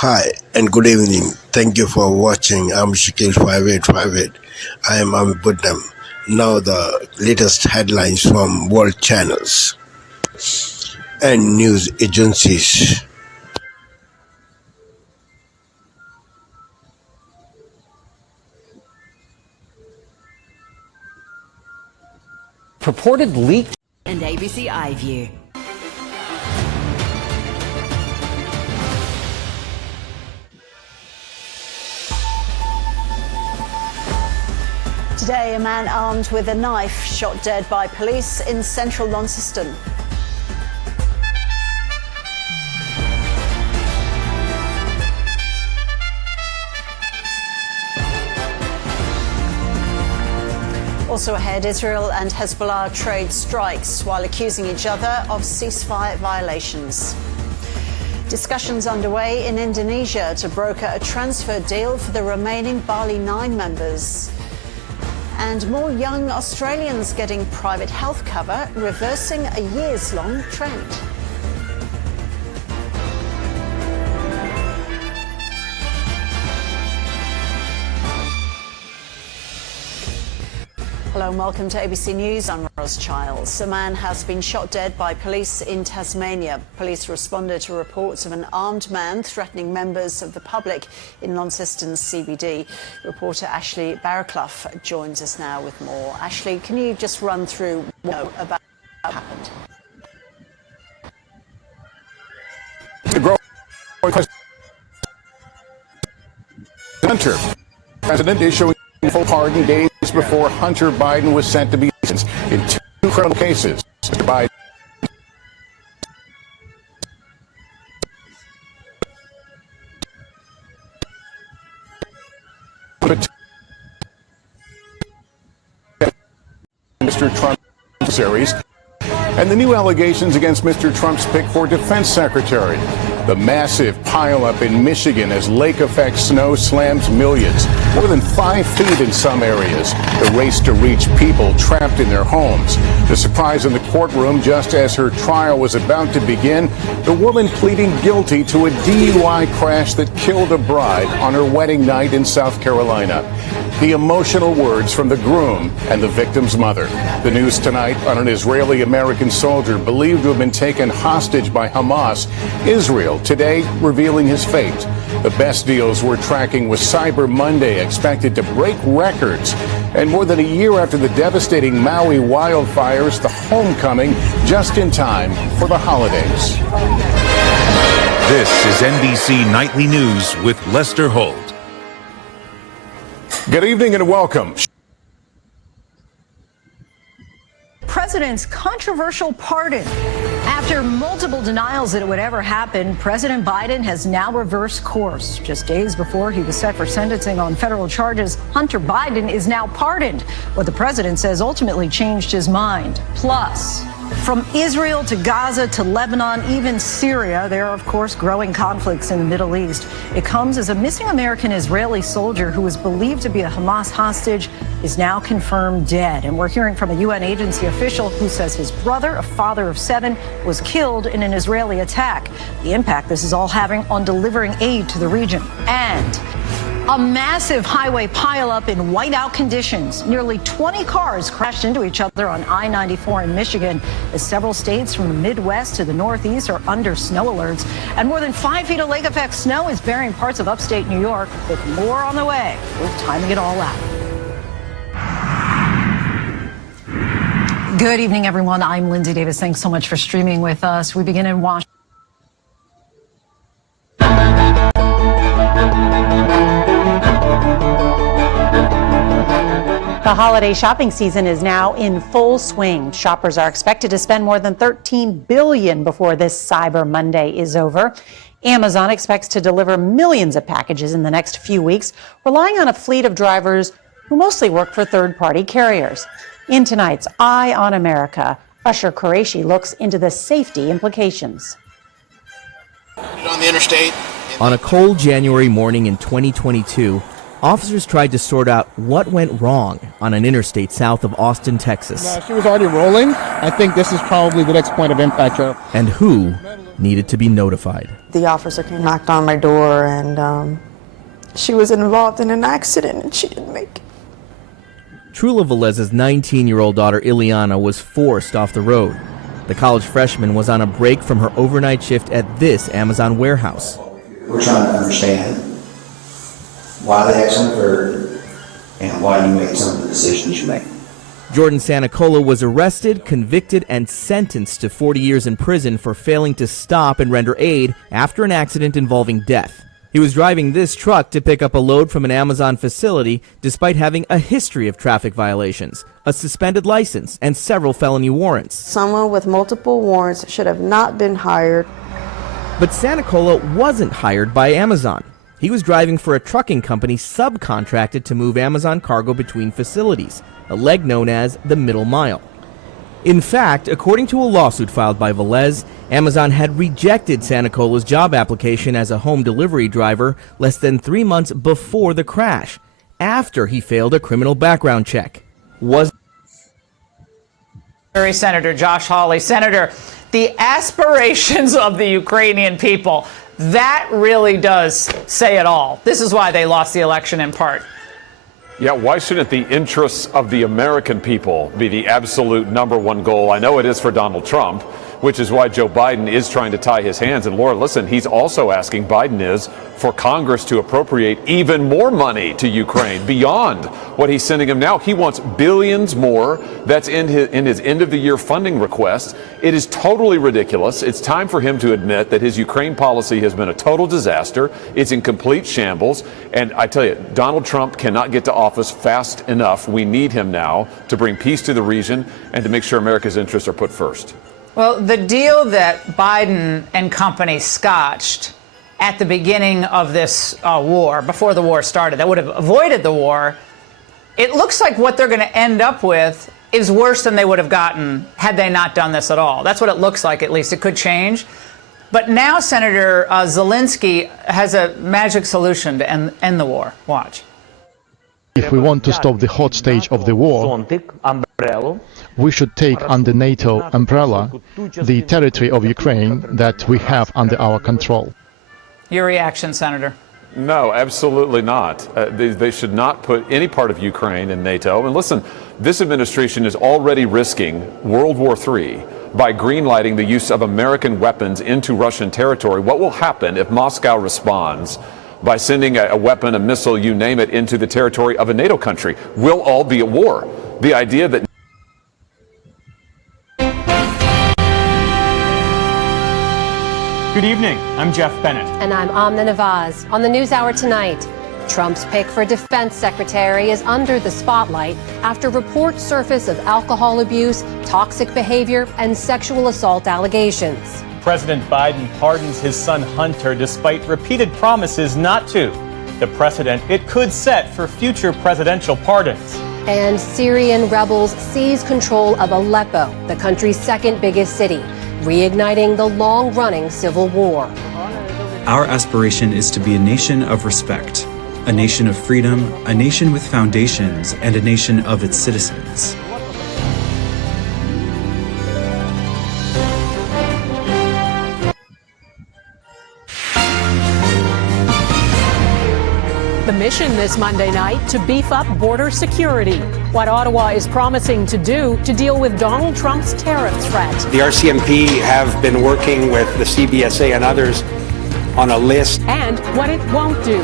Hi and good evening. Thank you for watching. I'm Shakil 5858. I am Buddham. Now the latest headlines from world channels and news agencies. Purported leak and ABC iView. Today, a man armed with a knife shot dead by police in central Launceston. Also ahead, Israel and Hezbollah trade strikes while accusing each other of ceasefire violations. Discussions underway in Indonesia to broker a transfer deal for the remaining Bali 9 members. And more young Australians getting private health cover, reversing a years-long trend. Hello and welcome to ABC News. I'm Rose Childs. A man has been shot dead by police in Tasmania. Police responded to reports of an armed man threatening members of the public in Launceston's CBD. Reporter Ashley Barraclough joins us now with more. Ashley, can you just run through what you know about what happened? Hunter, President issuing full pardon days before Hunter Biden was sent to be sentenced in 2 criminal cases. Mr. Biden Mr. Trump series and the new allegations against Mr. Trump's pick for defense secretary. The massive pileup in Michigan as lake effect snow slams millions, more than 5 feet in some areas. The race to reach people trapped in their homes. The surprise in the courtroom just as her trial was about to begin, the woman pleading guilty to a DUI crash that killed a bride on her wedding night in South Carolina. The emotional words from the groom and the victim's mother. The news tonight on an Israeli-American soldier believed to have been taken hostage by Hamas. Israel today revealing his fate. The best deals we're tracking with Cyber Monday expected to break records. And more than a year after the devastating Maui wildfires, the homecoming just in time for the holidays. This is NBC Nightly News with Lester Holt. Good evening and welcome. President's controversial pardon. After multiple denials that it would ever happen, President Biden has now reversed course. Just days before he was set for sentencing on federal charges, Hunter Biden is now pardoned. What the president says ultimately changed his mind. Plus, from Israel to Gaza to Lebanon, even Syria, there are, of course, growing conflicts in the Middle East. It comes as a missing American Israeli soldier who was believed to be a Hamas hostage is now confirmed dead. And we're hearing from a UN agency official who says his brother, a father of 7, was killed in an Israeli attack. The impact this is all having on delivering aid to the region. And a massive highway pileup in whiteout conditions. Nearly 20 cars crashed into each other on I-94 in Michigan as several states from the Midwest to the Northeast are under snow alerts. And more than 5 feet of lake effect snow is burying parts of upstate New York, with more on the way. We're timing it all out. Good evening, everyone. I'm Lindsay Davis. Thanks so much for streaming with us. We begin in Washington. The holiday shopping season is now in full swing. Shoppers are expected to spend more than $13 billion before this Cyber Monday is over. Amazon expects to deliver millions of packages in the next few weeks, relying on a fleet of drivers who mostly work for third-party carriers. In tonight's Eye on America, Usher Qureshi looks into the safety implications. On the interstate. On a cold January morning in 2022, officers tried to sort out what went wrong on an interstate south of Austin, Texas. She was already rolling. I think this is probably the next point of impact. And who needed to be notified. The officer knocked on my door, and she was involved in an accident, and she didn't make it. Trula Velez's 19-year-old daughter Ileana was forced off the road. The college freshman was on a break from her overnight shift at this Amazon warehouse. We're trying to understand why the accident occurred and why you made some of the decisions you made. Jordan Santacola was arrested, convicted, and sentenced to 40 years in prison for failing to stop and render aid after an accident involving death. He was driving this truck to pick up a load from an Amazon facility despite having a history of traffic violations, a suspended license, and several felony warrants. Someone with multiple warrants should have not been hired. But Santacola wasn't hired by Amazon. He was driving for a trucking company subcontracted to move Amazon cargo between facilities, a leg known as the middle mile. In fact, according to a lawsuit filed by Velez, Amazon had rejected Santacola's job application as a home delivery driver less than 3 months before the crash, after he failed a criminal background check. Senator Josh Hawley. Senator, the aspirations of the Ukrainian people, that really does say it all. This is why they lost the election in part. Yeah, why shouldn't the interests of the American people be the absolute #1 goal? I know it is for Donald Trump, which is why Joe Biden is trying to tie his hands. And Laura, listen, he's also asking, Biden is, for Congress to appropriate even more money to Ukraine beyond what he's sending him now. He wants billions more. That's in his end of the year funding request. It is totally ridiculous. It's time for him to admit that his Ukraine policy has been a total disaster. It's in complete shambles. And I tell you, Donald Trump cannot get to office fast enough. We need him now to bring peace to the region and to make sure America's interests are put first. Well, the deal that Biden and company scotched at the beginning of this war, before the war started, that would have avoided the war, it looks like what they're going to end up with is worse than they would have gotten had they not done this at all. That's what it looks like, at least. It could change. But now Senator Zelensky has a magic solution to end the war. Watch. If we want to stop the hot stage of the war, we should take under NATO umbrella the territory of Ukraine that we have under our control. Your reaction, Senator? No, absolutely not. They should not put any part of Ukraine in NATO. And listen, this administration is already risking World War III by greenlighting the use of American weapons into Russian territory. What will happen if Moscow responds by sending a weapon, a missile, you name it, into the territory of a NATO country? We'll all be at war. The idea that Good evening. I'm Jeff Bennett. And I'm Amna Nawaz. On the NewsHour tonight, Trump's pick for defense secretary is under the spotlight after reports surface of alcohol abuse, toxic behavior, and sexual assault allegations. President Biden pardons his son Hunter despite repeated promises not to. The precedent it could set for future presidential pardons. And Syrian rebels seize control of Aleppo, the country's second biggest city, reigniting the long-running civil war. Our aspiration is to be a nation of respect, a nation of freedom, a nation with foundations, and a nation of its citizens. The mission this Monday night to beef up border security. What Ottawa is promising to do to deal with Donald Trump's tariff threat. The RCMP have been working with the CBSA and others on a list. And what it won't do.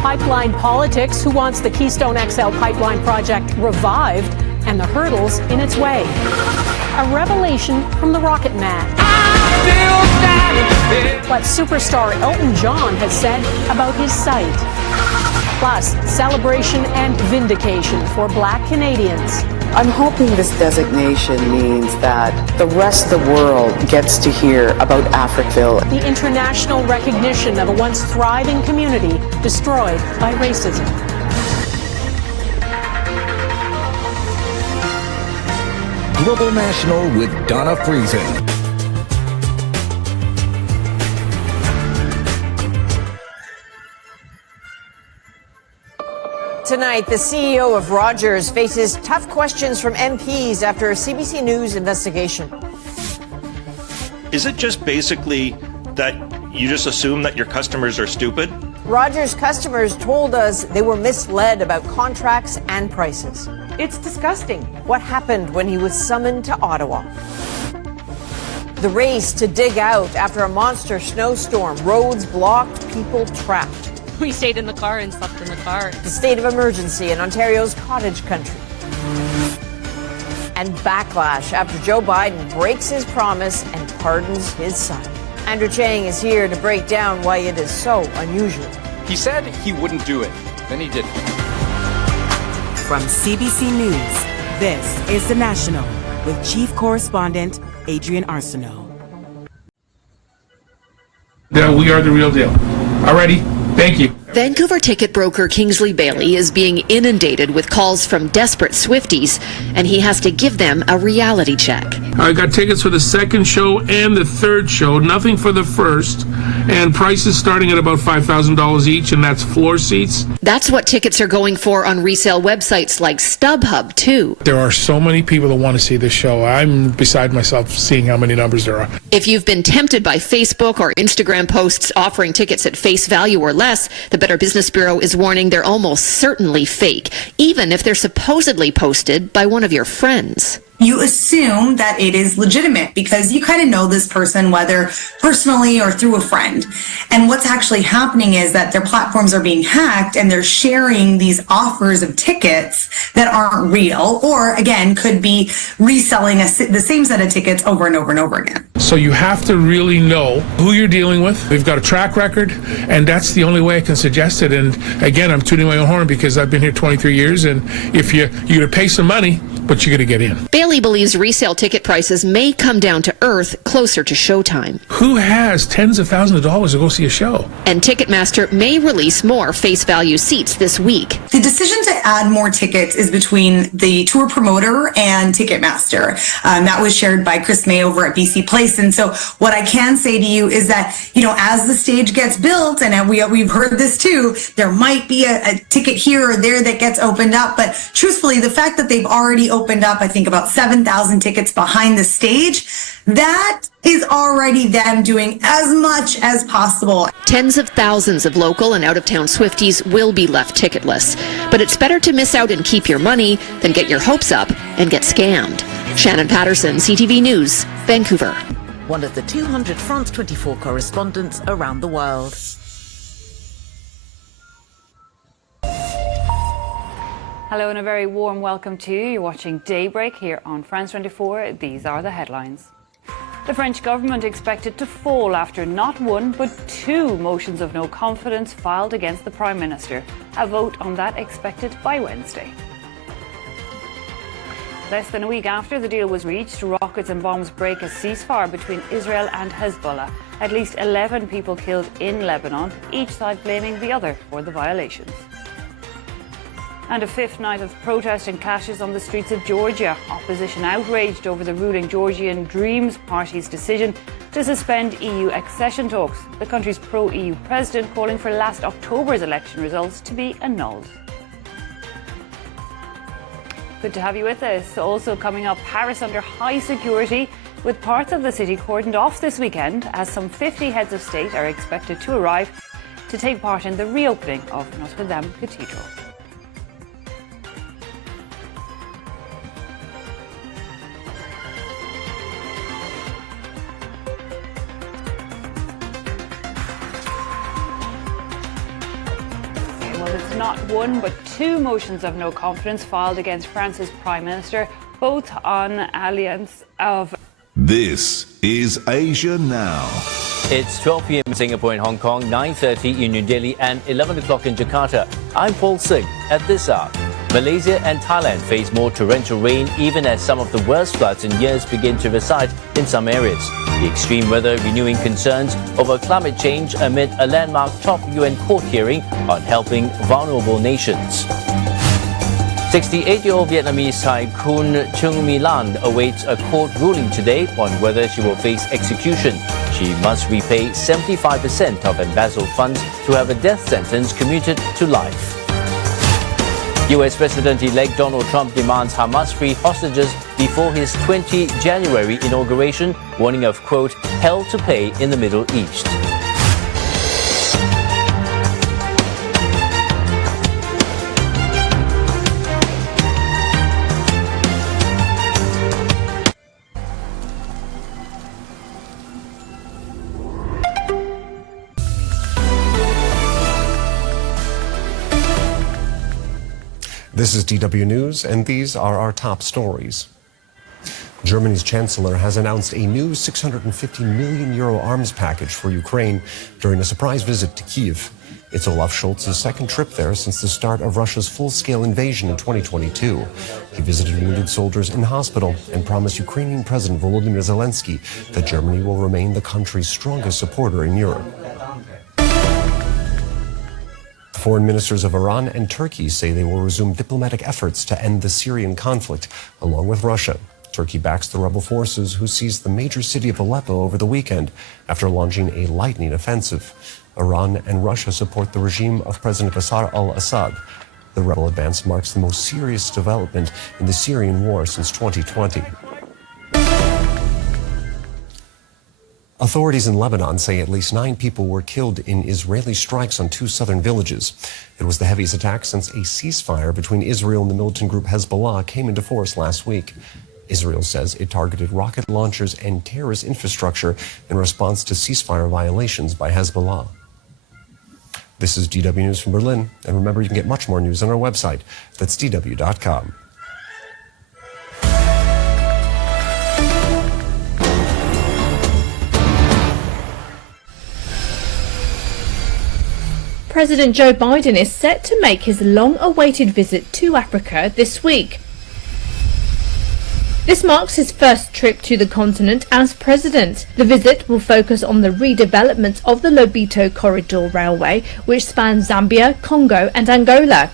Pipeline politics, who wants the Keystone XL pipeline project revived, and the hurdles in its way. A revelation from the Rocket Man. What superstar Elton John has said about his site. Plus, celebration and vindication for Black Canadians. I'm hoping this designation means that the rest of the world gets to hear about Africville. The international recognition of a once thriving community destroyed by racism. Global National with Donna Friesen. Tonight, the CEO of Rogers faces tough questions from MPs after a CBC News investigation. Is it just basically that you just assume that your customers are stupid? Rogers customers told us they were misled about contracts and prices. It's disgusting what happened when he was summoned to Ottawa. The race to dig out after a monster snowstorm. Roads blocked, people trapped. We stayed in the car and slept in the car. The state of emergency in Ontario's cottage country. And backlash after Joe Biden breaks his promise and pardons his son. Andrew Chang is here to break down why it is so unusual. He said he wouldn't do it, then he didn't. From CBC News, this is The National with Chief Correspondent Adrian Arsenault. We are the real deal. Alrighty, thank you. Vancouver ticket broker Kingsley Bailey is being inundated with calls from desperate Swifties, and he has to give them a reality check. I got tickets for the second show and the third show, nothing for the first, and prices starting at about $5,000 each, and that's floor seats. That's what tickets are going for on resale websites like StubHub, too. There are so many people that want to see this show. I'm beside myself seeing how many numbers there are. If you've been tempted by Facebook or Instagram posts offering tickets at face value or less, the Better Business Bureau is warning they're almost certainly fake, even if they're supposedly posted by one of your friends. You assume that it is legitimate because you kind of know this person, whether personally or through a friend. And what's actually happening is that their platforms are being hacked and they're sharing these offers of tickets that aren't real, or again, could be reselling the same set of tickets over and over and over again. So you have to really know who you're dealing with. We've got a track record, and that's the only way I can suggest it. And again, I'm tooting my own horn because I've been here 23 years, and if you're going to pay some money, but you're going to get in. Bailey believes resale ticket prices may come down to earth closer to showtime. Who has tens of thousands of dollars to go see a show? And Ticketmaster may release more face value seats this week. The decision to add more tickets is between the tour promoter and Ticketmaster. That was shared by Chris May over at BC Place. And so what I can say to you is that, as the stage gets built, and we've heard this too, there might be a ticket here or there that gets opened up. But truthfully, the fact that they've already opened up, I think, about 7,000 tickets behind the stage, that is already them doing as much as possible. Tens of thousands of local and out-of-town Swifties will be left ticketless. But it's better to miss out and keep your money than get your hopes up and get scammed. Shannon Patterson, CTV News, Vancouver. One of the 200 France 24 correspondents around the world. Hello and a very warm welcome to you. You're watching Daybreak here on France 24. These are the headlines. The French government expected to fall after not one but two motions of no confidence filed against the Prime Minister. A vote on that expected by Wednesday. Less than a week after the deal was reached, rockets and bombs break a ceasefire between Israel and Hezbollah. At least 11 people killed in Lebanon, each side blaming the other for the violations. And a fifth night of protest and clashes on the streets of Georgia. Opposition outraged over the ruling Georgian Dreams Party's decision to suspend EU accession talks. The country's pro-EU president calling for last October's election results to be annulled. Good to have you with us. Also coming up, Paris under high security with parts of the city cordoned off this weekend as some 50 heads of state are expected to arrive to take part in the reopening of Notre Dame Cathedral. It's not one but two motions of no confidence filed against France's Prime Minister, both on alliance of... This is Asia Now. It's 12 p.m. in Singapore and Hong Kong, 9:30 in New Delhi and 11 o'clock in Jakarta. I'm Paul Singh. At this hour, Malaysia and Thailand face more torrential rain even as some of the worst floods in years begin to reside in some areas. The extreme weather renewing concerns over climate change amid a landmark top UN court hearing on helping vulnerable nations. 68-year-old Vietnamese tycoon Chung My Lan awaits a court ruling today on whether she will face execution. She must repay 75% of embezzled funds to have a death sentence commuted to life. U.S. President-elect Donald Trump demands Hamas-free hostages before his 20 January inauguration, warning of, quote, hell to pay in the Middle East. This is DW News, and these are our top stories. Germany's chancellor has announced a new €650 million arms package for Ukraine during a surprise visit to Kyiv. It's Olaf Scholz's second trip there since the start of Russia's full-scale invasion in 2022. He visited wounded soldiers in hospital and promised Ukrainian President Volodymyr Zelensky that Germany will remain the country's strongest supporter in Europe. Foreign ministers of Iran and Turkey say they will resume diplomatic efforts to end the Syrian conflict, along with Russia. Turkey backs the rebel forces who seized the major city of Aleppo over the weekend after launching a lightning offensive. Iran and Russia support the regime of President Bashar al-Assad. The rebel advance marks the most serious development in the Syrian war since 2020. Authorities in Lebanon say at least 9 people were killed in Israeli strikes on 2 southern villages. It was the heaviest attack since a ceasefire between Israel and the militant group Hezbollah came into force last week. Israel says it targeted rocket launchers and terrorist infrastructure in response to ceasefire violations by Hezbollah. This is DW News from Berlin, and remember you can get much more news on our website. That's dw.com. President Joe Biden is set to make his long-awaited visit to Africa this week. This marks his first trip to the continent as president. The visit will focus on the redevelopment of the Lobito Corridor Railway, which spans Zambia, Congo and Angola.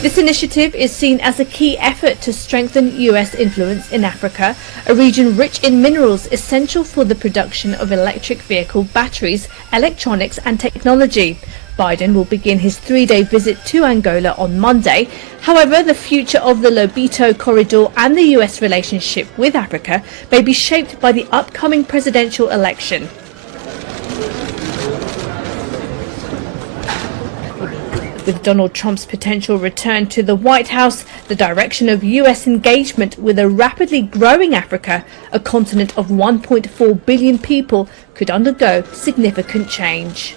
This initiative is seen as a key effort to strengthen US influence in Africa, a region rich in minerals essential for the production of electric vehicle batteries, electronics and technology. Biden will begin his 3-day visit to Angola on Monday. However, the future of the Lobito Corridor and the US relationship with Africa may be shaped by the upcoming presidential election. With Donald Trump's potential return to the White House, the direction of US engagement with a rapidly growing Africa, a continent of 1.4 billion people, could undergo significant change.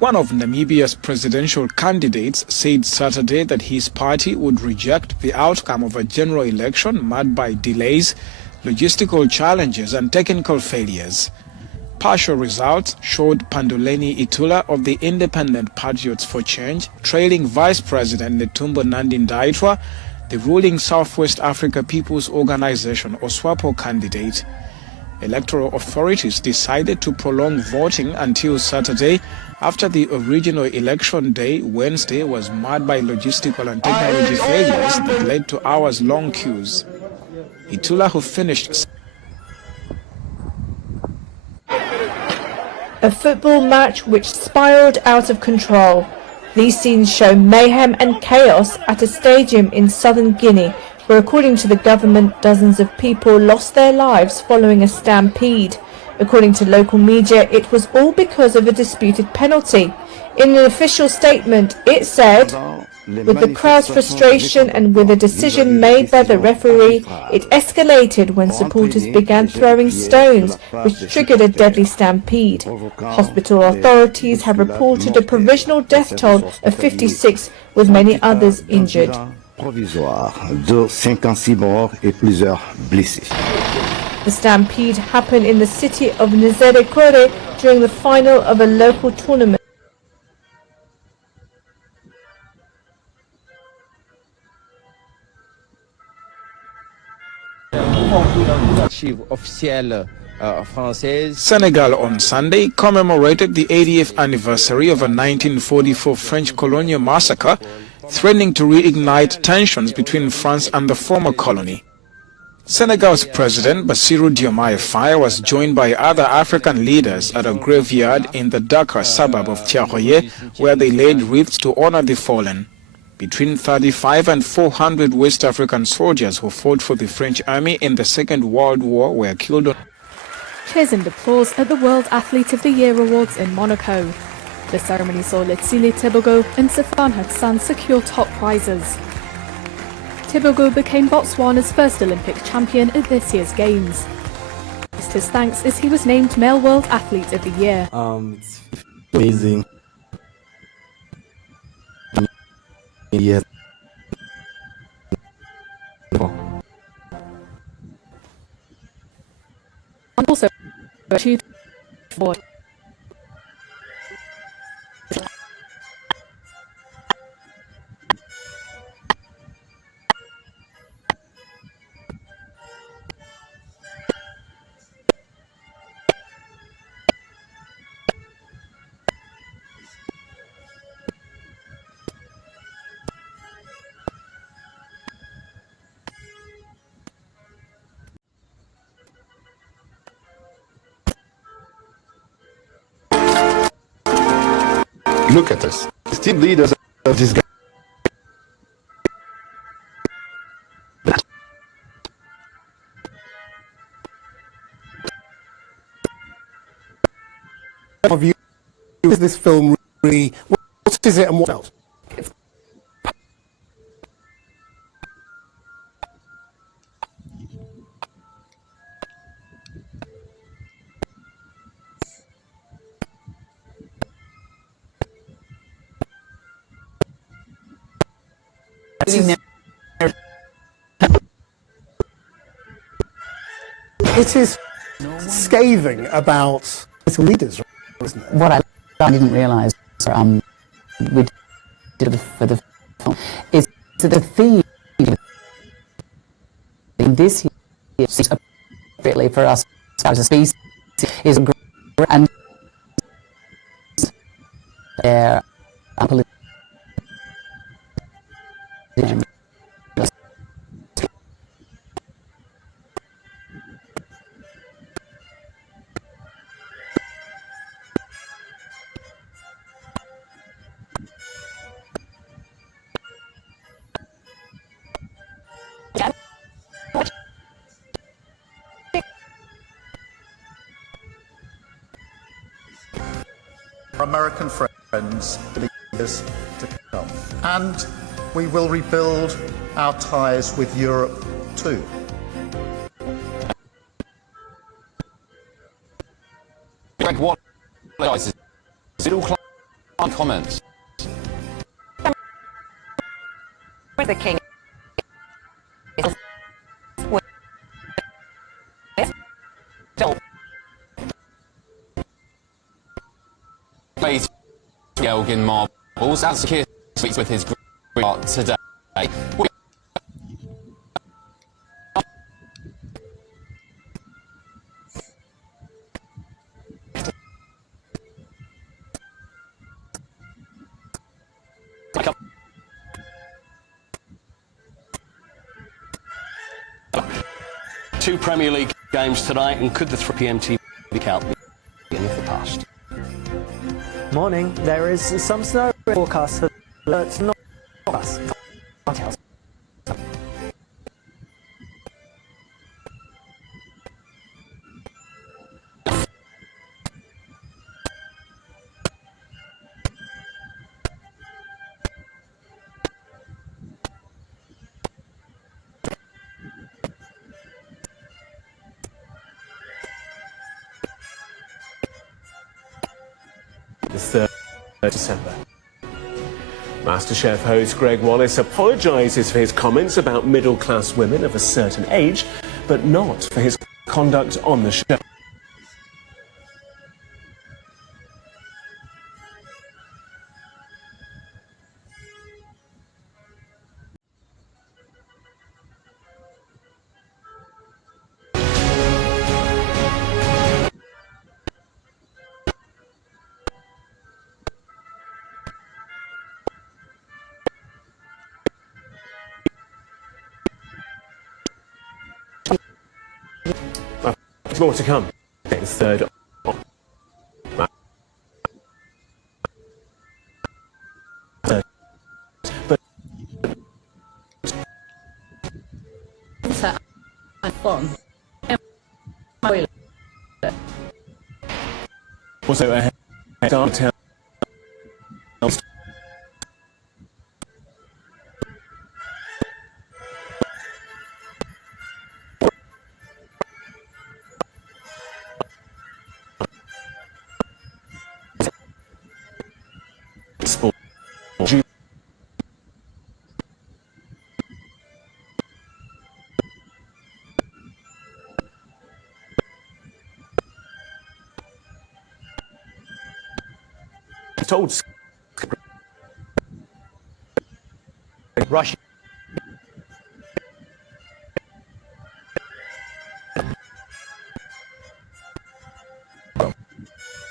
One of Namibia's presidential candidates said Saturday that his party would reject the outcome of a general election marred by delays, logistical challenges and technical failures. Partial results showed Panduleni Itula of the Independent Patriots for Change trailing Vice President Netumbo Nandi-Ndaitwah, the ruling Southwest Africa People's Organization or SWAPO candidate. Electoral authorities decided to prolong voting until Saturday after the original election day, Wednesday, was marred by logistical and technology failures that led to hours-long queues. Itula, who finished A football match which spiraled out of control. These scenes show mayhem and chaos at a stadium in southern Guinea, where according to the government, dozens of people lost their lives following a stampede. According to local media, it was all because of a disputed penalty. In an official statement, it said, with the crowd's frustration and with a decision made by the referee, it escalated when supporters began throwing stones, which triggered a deadly stampede. Hospital authorities have reported a provisional death toll of 56, with many others injured. The stampede happened in the city of Nzerekore during the final of a local tournament. Senegal on Sunday commemorated the 80th anniversary of a 1944 French colonial massacre, threatening to reignite tensions between France and the former colony. Senegal's President Bassirou Diomaye Faye was joined by other African leaders at a graveyard in the Dakar suburb of Thiaroye, where they laid wreaths to honor the fallen. Between 35 and 400 West African soldiers who fought for the French army in the Second World War were killed on. Cheers and applause at the World Athlete of the Year Awards in Monaco. The ceremony saw Letsile Tebogo and Stéphane Haxan secure top prizes. Tebogo became Botswana's first Olympic champion at this year's Games. His thanks as he was named Male World Athlete of the Year. It's amazing. Yeah. And also achieved for Look at us, team leaders of this guy. Of you, is this film really? What is it and what else? It is scathing about little leaders, isn't it? What I didn't realise, we did for the film, is that the theme in this year, appropriately for us as a species, is and their Our American friends for the years to come. And we will rebuild our ties with Europe too. Greg, what is middle class comments? The king. Played Elgin Marbles at security suites with his group today. Two Premier League games tonight, and could the 3 p.m. TV count be of the past? Morning. There is some snow forecast for alerts, not us. The 3rd of December. MasterChef host Greg Wallace apologises for his comments about middle-class women of a certain age, but not for his conduct on the show. More to come. Third. Also ahead downtown. Told Russia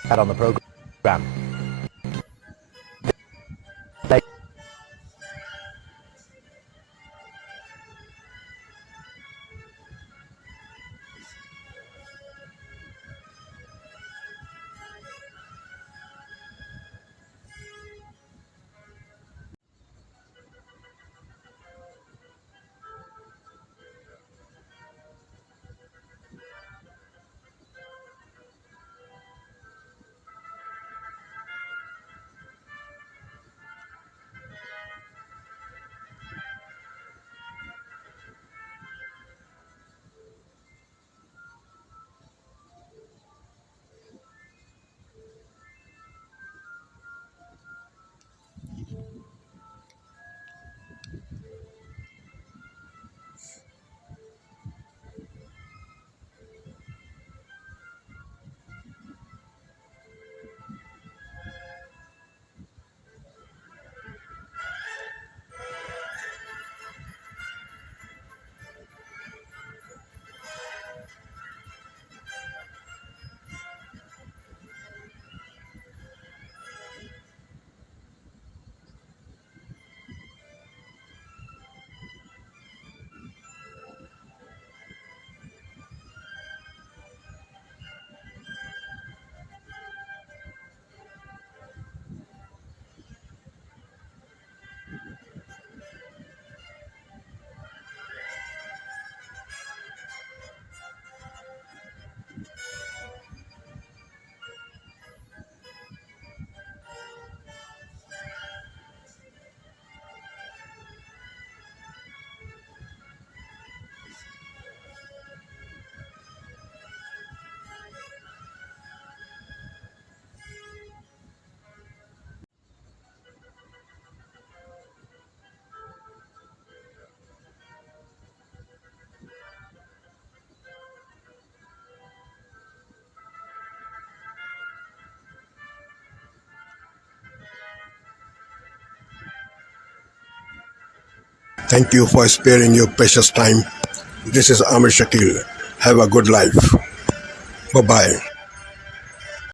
had on the program. Thank you for sparing your precious time. This is Amir Shakil. Have a good life. Bye-bye.